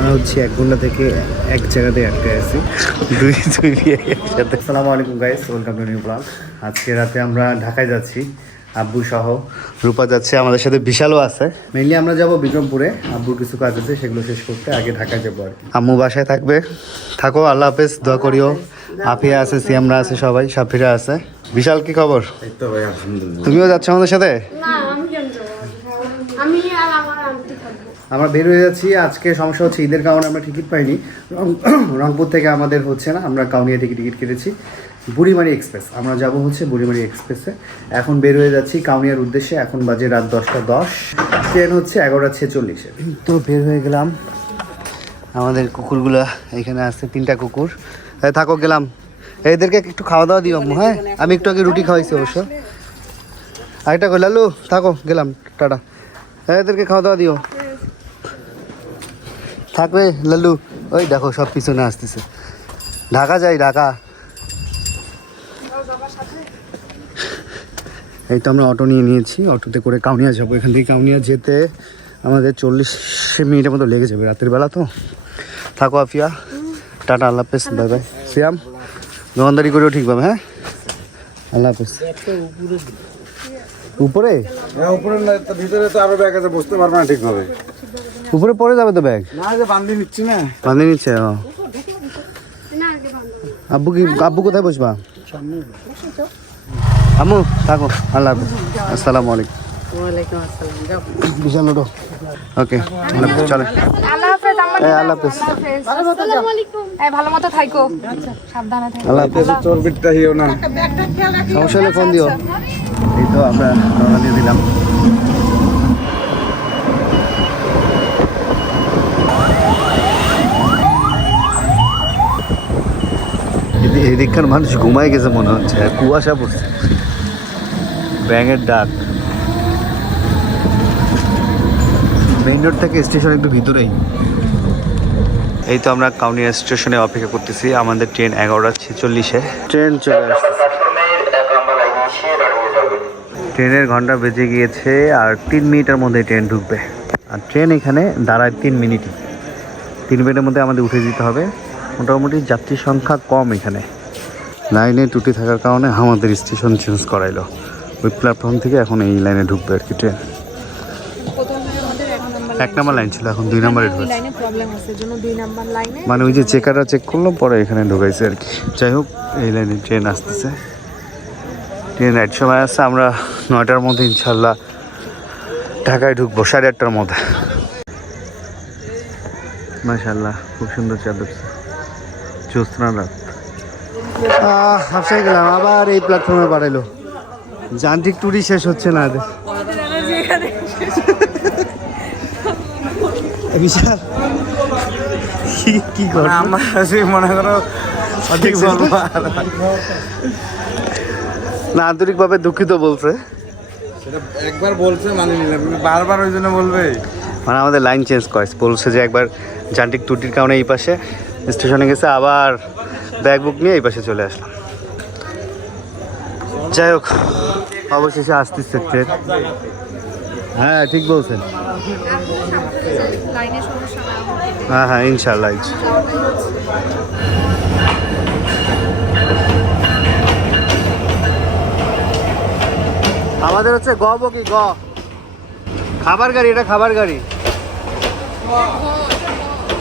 আমরা হচ্ছে এক ঘণ্টা থেকে এক জায়গাতে আটকে আছি। দুই দুই বিয়ে একসাথে। আসসালামু আলাইকুম guys welcome to new blog আজকে রাতে আমরা ঢাকায় যাচ্ছি আব্বু সহ। রূপা যাচ্ছে আমাদের সাথে বিশালও আছে। মেইনলি আমরা যাব বিক্রমপুরে। আব্বুর কিছু কাজ আছে সেগুলো শেষ করতে আগে ঢাকায় যাব আর কি। আম্মু বাসায় থাকবে। থাকো আল্লাহ হাফেজ দোয়া করিও। আফিয়া আছে সিয়ামরা আছে সবাই সাফিরা আছে। বিশাল কি খবর? তো ভাই আলহামদুলিল্লাহ। তুমিও যাচ্ছ আমাদের সাথে? আমি আর আমার আমরা বের হয়ে যাচ্ছি। আজকে সমস্যা হচ্ছে ঈদের কারণে আমরা টিকিট পাইনি। রংপুর থেকে আমাদের হচ্ছে না, আমরা কাউনিয়া থেকে টিকিট কেটেছি। বুড়িমারি এক্সপ্রেস, আমরা যাব হচ্ছে বুড়িমারি এক্সপ্রেসে। এখন বের হয়ে যাচ্ছি কাউনিয়ার উদ্দেশ্যে, এখন বাজে রাত দশটা দশ। ট্রেন হচ্ছে এগারোটা ছেচল্লিশে। তো বের হয়ে গেলাম। আমাদের কুকুরগুলো এখানে আছে, তিনটা কুকুর। হ্যাঁ থাকো, গেলাম। এদেরকে একটু খাওয়া দাওয়া দিও হ্যাঁ? আমি একটু আগে রুটি খাওয়াইছি অবশ্য। আরেকটা কই, লালু, থাকো, গেলাম, টাটা। এদেরকে খাওয়া দাওয়া দিও। থাকবে? লাল্লু ওই দেখো সব পিছনে আসতেছে। ঢাকা যাই ঢাকা। এই তো আমরা অটো নিয়ে নিয়েছি অটোতে করে কাউনিয়া যাব। এখান থেকে কাউনিয়া যেতে আমাদের চল্লিশ মিনিটের মতো লেগে যাবে রাতের বেলা তো। থাকো আফিয়া। টাটা আল্লাহ হাফেজ বাই বাই সিয়াম দোকানদারি করেও ঠিক পাবে হ্যাঁ? আল্লাহ হাফেজ। উপরে? হ্যাঁ উপরে ভিতরে তো আরও ব্যাগ আছে বসতে পারবে না ঠিকভাবে উপরে পড়ে যাবে তো ব্যাগ? না যে বান্ধি নিচ্ছি না। বাঁধে নিচ্ছে ও। না ভালো আব্বু কি আব্বু কোথায় বসবা? আম্মু থাকো আল্লাহ হাফিজ। আসসালামু আলাইকুম। বিশাল ওকে চলে। আল্লাহ হাফেজ আল্লাহ হাফিজ। আসসালামু আলাইকুম। এই ভালো মতো থাইকো। সাবধানে থাইকো। আল্লাহ হাফিজ। চোর বিটটা হিও না। সমস্যা হলে ফোন দিও। এই তো আমরা দিলাম। এদিককার মানুষ ঘুমাই গেছে মনে হচ্ছে কুয়াশা পড়ছে। ব্যাঙের ডাক। মেইন রোড থেকে স্টেশন একটু ভিতরেই। এই তো আমরা কাউনিয়া স্টেশনে অপেক্ষা করতেছি আমাদের ট্রেন এগারোটা ছেচল্লিশে। ট্রেন চলে আসছে। ট্রেনের ঘণ্টা বেজে গিয়েছে আর তিন মিনিটের মধ্যে ট্রেন ঢুকবে। আর ট্রেন এখানে দাঁড়ায় তিন মিনিটই। তিন মিনিটের মধ্যে আমাদের উঠে দিতে হবে। মোটামুটি যাত্রী সংখ্যা কম এখানে। লাইনে টুটি থাকার কারণে আমাদের স্টেশন চেঞ্জ করাইলো। ওই প্ল্যাটফর্ম থেকে এখন এই লাইনে ঢুকবে আর কি ট্রেন। এক নম্বর লাইন ছিল, এখন দুই নম্বরে ঢুকেছে। মানে ওই যে চেকাররা চেক করল, পরে এখানে ঢুকাইছে আর কি। যাই হোক, এই লাইনে ট্রেন আসতেছে। ট্রেন এক সময় আসছে আমরা নয়টার মধ্যে ইনশাল্লাহ ঢাকায় ঢুকবো, সাড়ে আটটার মধ্যে। মাশাল্লাহ খুব সুন্দর চাদর। জ্যোৎস্না রাত। হাফসাই গেলাম আবার এই প্ল্যাটফর্মে বাড়াইলো। যান্ত্রিক টুরি শেষ হচ্ছে না এদের। বিশাল। কি কি আমার মনে করো না? আন্তরিকভাবে দুঃখিত বলছে। সেটা একবার বলছে মানে নিলাম বারবার ওই জন্য বলবে। মানে আমাদের লাইন চেঞ্জ করে বলছে যে একবার যান্ত্রিক ত্রুটির কারণে এই পাশে স্টেশনে গেছে আবার ব্যাগ বুক নিয়ে এই পাশে চলে আসলাম। যাই হোক, অবশেষে আসতেছে ট্রেন হ্যাঁ ঠিক বলছেন। হয়। হ্যাঁ ইনশাল্লাহ। আমাদের হচ্ছে গ বকি, গ। খাবার গাড়ি, এটা খাবার গাড়ি।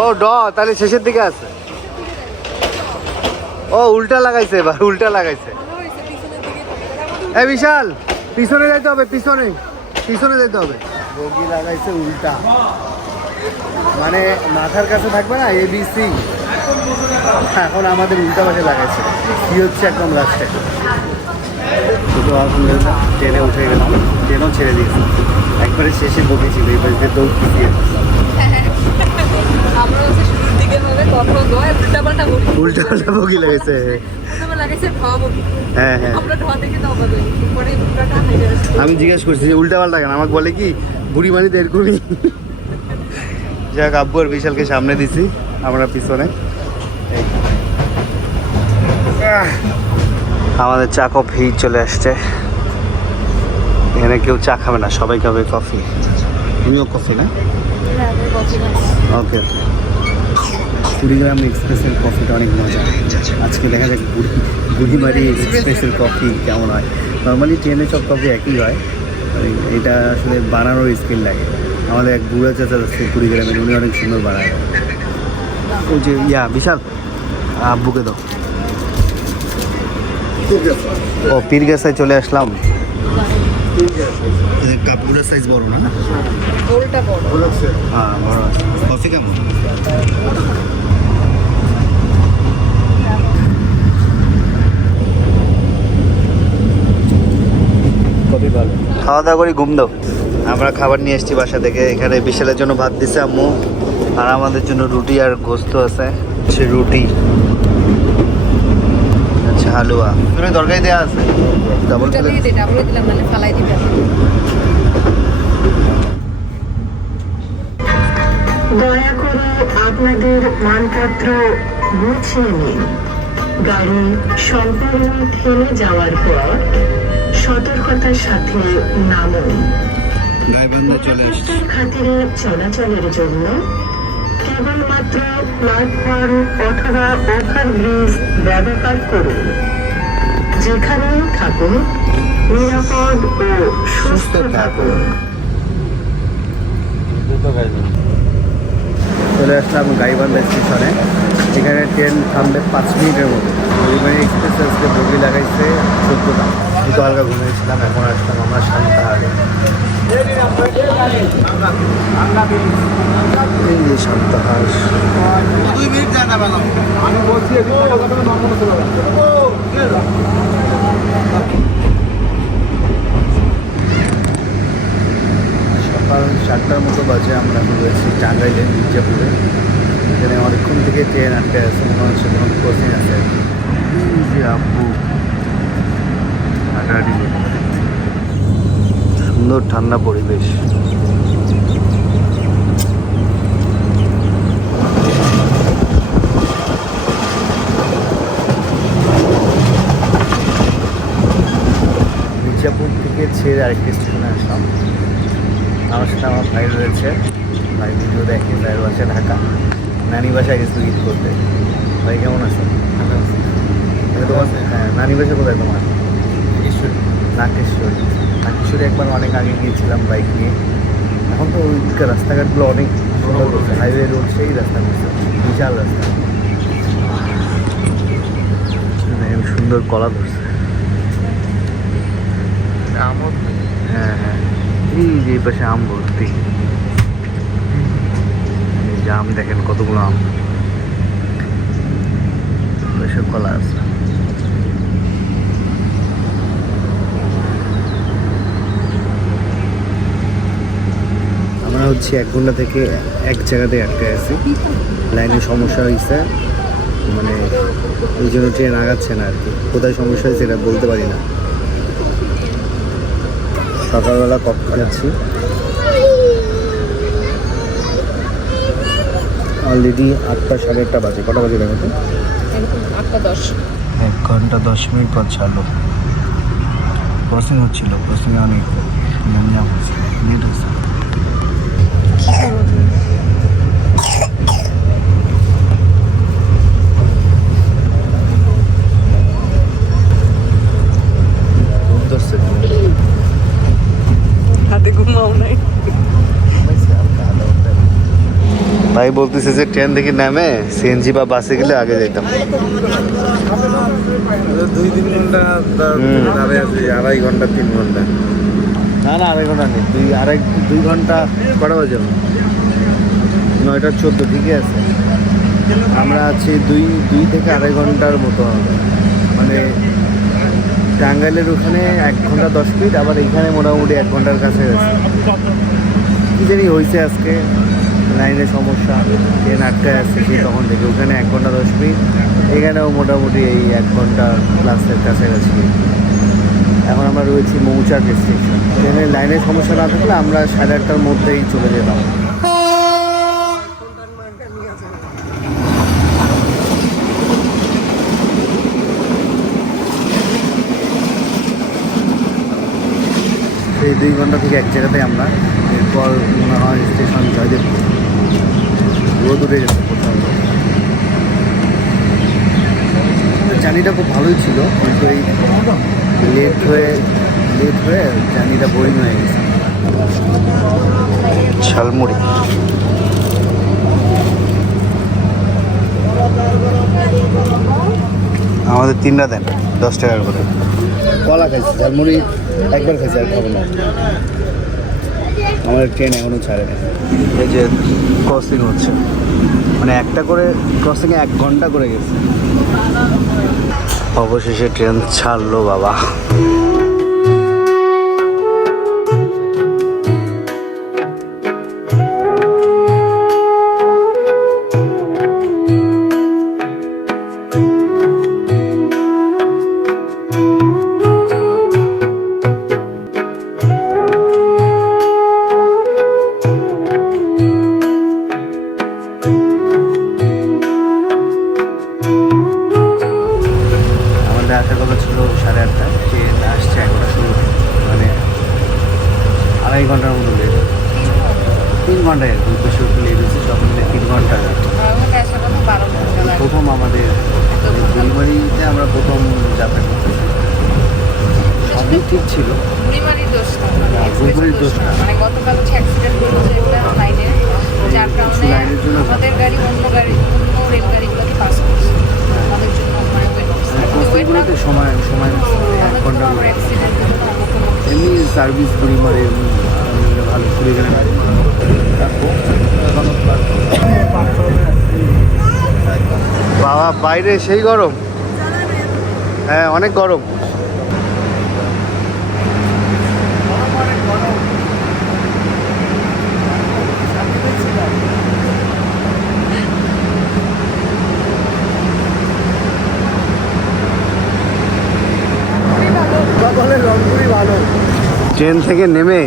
ও, ড, তাহলে শেষের দিকে আছে। ও উল্টা লাগাইছে এবার উল্টা লাগাইছে। এ বিশাল পিছনে যাইতে হবে পিছনে পিছনে যেতে হবে। বগি লাগাইছে উল্টা। মানে মাথার কাছে থাকবে না এবিসি এখন আমাদের উল্টা পাশে লাগাইছে। কি হচ্ছে একদম লাস্টে শুধু আলহামদুলিল্লাহ ট্রেনে উঠে গেলাম ট্রেনও ছেড়ে দিয়েছি। একবারে শেষে বকেছিল এই পাশে দৌড় পিছিয়ে উল্টা পাল্টা বগি বলি হ্যাঁ হ্যাঁ। হয়ে আমি জিজ্ঞেস করছি উল্টা পাল্টা কেন? আমাকে বলে কি বুড়ি মানিতে এরকমই। যাক আব্বু আর বিশালকে সামনে দিছি আমরা পিছনে। আমাদের চা কফি চলে আসছে। এখানে কেউ চা খাবে না সবাই খাবে কফি। তুমিও কফি না? ওকে ওকে কুড়িগ্রাম এক্সপ্রেসের কফিটা অনেক মজা। আজকে দেখা যাক বুড়ি বুড়িমারি এক্সপ্রেসের কফি কেমন হয়। নর্মালি ট্রেনে সব কফি একই হয়। এটা আসলে বানানোর স্কিল লাগে। আমাদের এক বুড়া চাচা আছে কুড়িগ্রামের উনি অনেক সুন্দর বানায়। ওই যে ইয়া বিশাল। আব্বুকে দাও। ও পীর গাছায় চলে আসলাম। কাপড়ের সাইজ বড় না? হ্যাঁ বড় আছে। কফি কেমন? ভালো খাওয়া দাওয়া করি ঘুম দাও। আমরা খাবার নিয়ে এসেছি বাসা থেকে। এখানে বিশালের জন্য ভাত দিছে আম্মু। আর আমাদের জন্য রুটি আর গোস্ত আছে। সে রুটি। আচ্ছা হালুয়া। তুমি তরকারি দেওয়া আছে? ডাবল দুটা দিয়ে দে ডাবলে দিলাম মানে ফালাই দিবে। দয়া করে আপনাদের মানপত্র গুছিয়ে নিন। গাড়ি সম্পূর্ণ থেমে যাওয়ার পর সতর্কতার সাথে নামুন। গাইবান্ধা চলে আসছি নিরাপত্তার খাতিরে চলাচলের জন্য কেবলমাত্র প্ল্যাটফর্ম অথবা ওভারব্রিজ ব্যবহার করুন। যেখানেই থাকুন নিরাপদ ও সুস্থ থাকুন। চলে আসলাম গাইবান্ধা স্টেশনে। এখানে ট্রেন থামবে পাঁচ মিনিটের মতো। পরিমাণে এক্সপ্রেস আজকে বগি লাগাইছে চোদ্দোটা। একটু হালকা ঘুমিয়েছিলাম এখন আসলাম আমরা শান্তাহারে আগে দুই মিনিট আমি বলছি সকাল সাতটার মতো বাজে, আমরা রয়েছি টাঙ্গাইলে মির্জাপুরে। এখানে অনেকক্ষণ থেকে ট্রেন আটকে আছে, মনে হচ্ছে কোনো ক্রসিং আছে। সুন্দর ঠান্ডা পরিবেশ। মির্জাপুর থেকে ছেড়ে আরেকটি স্টেশনে। আমার সাথে আমার ভাই রয়েছে। ভাই ভিডিও দেখে ভাইয়ের বাসা ঢাকা। নানি বাসায় গেছিল ঈদ করতে। ভাই কেমন আছো? তোমার হ্যাঁ নানি বাসা কোথায় তোমার? নাকেশ্বরী নাকেশ্বরী একবার অনেক আগে গিয়েছিলাম বাইক নিয়ে। এখন তো ওইদিকে রাস্তাঘাটগুলো অনেক সুন্দর করছে। হাইওয়ে রোড সেই রাস্তা করছে। বিশাল রাস্তা। সুন্দর কলা ধরছে। হ্যাঁ হ্যাঁ। এই যে পাশে আম ভর্তি যে আম দেখেন কতগুলো আম। কলা আছে। আমরা হচ্ছে এক ঘণ্টা থেকে এক জায়গাতে আটকে আছি। লাইনের সমস্যা হয়েছে মানে ওই জন্য ট্রেন আগাচ্ছে না আর কি। কোথায় সমস্যা হয়েছে এটা বলতে পারি না। সকালবেলা কফি খাচ্ছি অলরেডি আটটা সাড়ে আটটা বাজে। কটা বাজে দেখো আটটা দশ। এক ঘণ্টা দশ মিনিট পর ছাড়লো। ক্রসিং হচ্ছিল ক্রসিংয়ে অনেক জ্যাম হচ্ছে লেট হচ্ছে ঘুম ধরছে হাতে ঘুমাও নাই ভাই বলতেছে যে ট্রেন থেকে নামে সিএনজি বা বাসে গেলে আগে যেতাম দুই তিন ঘণ্টা আড়াই ঘণ্টা তিন ঘণ্টা। না না আড়াই ঘণ্টা নেই দুই আড়াই দুই ঘণ্টা কটা বাজে? নয়টা চোদ্দ ঠিকই আছে। আমরা আছি দুই দুই থেকে আড়াই ঘণ্টার মতো হবে। মানে টাঙ্গাইলের ওখানে এক ঘণ্টা দশ মিনিট আবার এখানে মোটামুটি এক ঘণ্টার কাছে আছে। কী জানি হয়েছে আজকে। লাইনের সমস্যা ট্রেন আটকায় আসছে তখন থেকে ওখানে এক ঘণ্টা দশ মিনিট, এখানেও মোটামুটি এই এক ঘণ্টা প্লাসের কাছাকাছি। এখন আমরা রয়েছি মৌচাক স্টেশন ট্রেনের লাইনের সমস্যা না থাকলে আমরা সাড়ে আটটার মধ্যেই চলে যেতাম। সেই দুই ঘণ্টা থেকে এক জায়গাতে আমরা, এরপর মনে হয় স্টেশন জয়দেবপুর। রোদ উঠে গেছে জানিটা খুব ভালোই ছিল কিন্তু এই লেট হয়ে লেট হয়ে জানিটা বোরিং হয়ে গেছে। ঝালমুড়ি। আমাদের তিনটা দেন দশ টাকার করে। কলা খাইছি ঝালমুড়ি একবার খাইছি আর খাব না। আমাদের ট্রেন এখনও ছাড়ে না এই যে ক্রসিং হচ্ছে। মানে একটা করে ক্রসিংয়ে এক ঘণ্টা করে গেছে। অবশেষে ট্রেন ছাড়লো বাবা। আমরা প্রথম যাত্রা করতেছি সবই ঠিক ছিল। বুড়িমারির দোষ না। মানে বুড়িমারির express দোষ না। মানে গতকাল হচ্ছে অ্যাক্সিডেন্ট হয়েছে একটা লাইনে যার কারণে আমাদের গাড়ি অন্য গাড়ি অন্য রেলগাড়িগুলোকে পাস করছে। আমাদের জন্য মানে কোচিংগুলোতে সময় সময় মনে এমনি সার্ভিস ভালো ঘুরে গেলে বাবা বাইরে সেই গরম। হ্যাঁ অনেক গরম। ট্রেন থেকে নেমে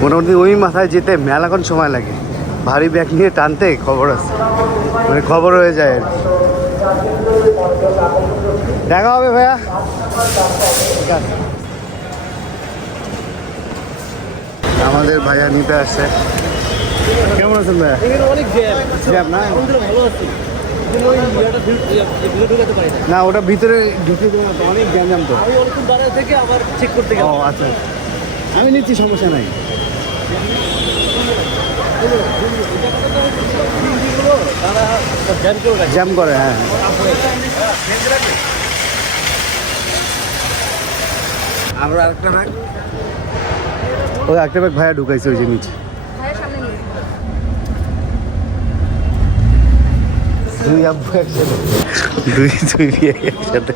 মোটামুটি ওই মাথায় যেতে মেলাক্ষণ সময় লাগে। ভারী ব্যাগ নিয়ে টানতে খবর আছে। মানে খবর হয়ে যায় আর। দেখা হবে ভাইয়া। ঠিক আছে। আমাদের ভাইয়া নিতে আসছে। কেমন আছেন ভাইয়া? অনেক জ্যাম। না? ভালো আছি। ইয়ে- ইয়ে না। ওটা ভিতরে ঢুকে অনেক তো। আমি থেকে আবার চেক করতে ও আচ্ছা। আমি নিচ্ছি সমস্যা নাই। জ্যাম করে জ্যাম করে হ্যাঁ। আমরা আরেকটা ব্যাগ ওই একটা ব্যাগ ভাইয়া ঢুকাইছে ওই যে নিচে। দুই আব্বু একসাথে। দুই দুই বিয়ে একসাথে।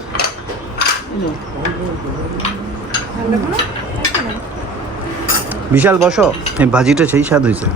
বিশাল বসো। এই ভাজিটা সেই স্বাদ হয়েছে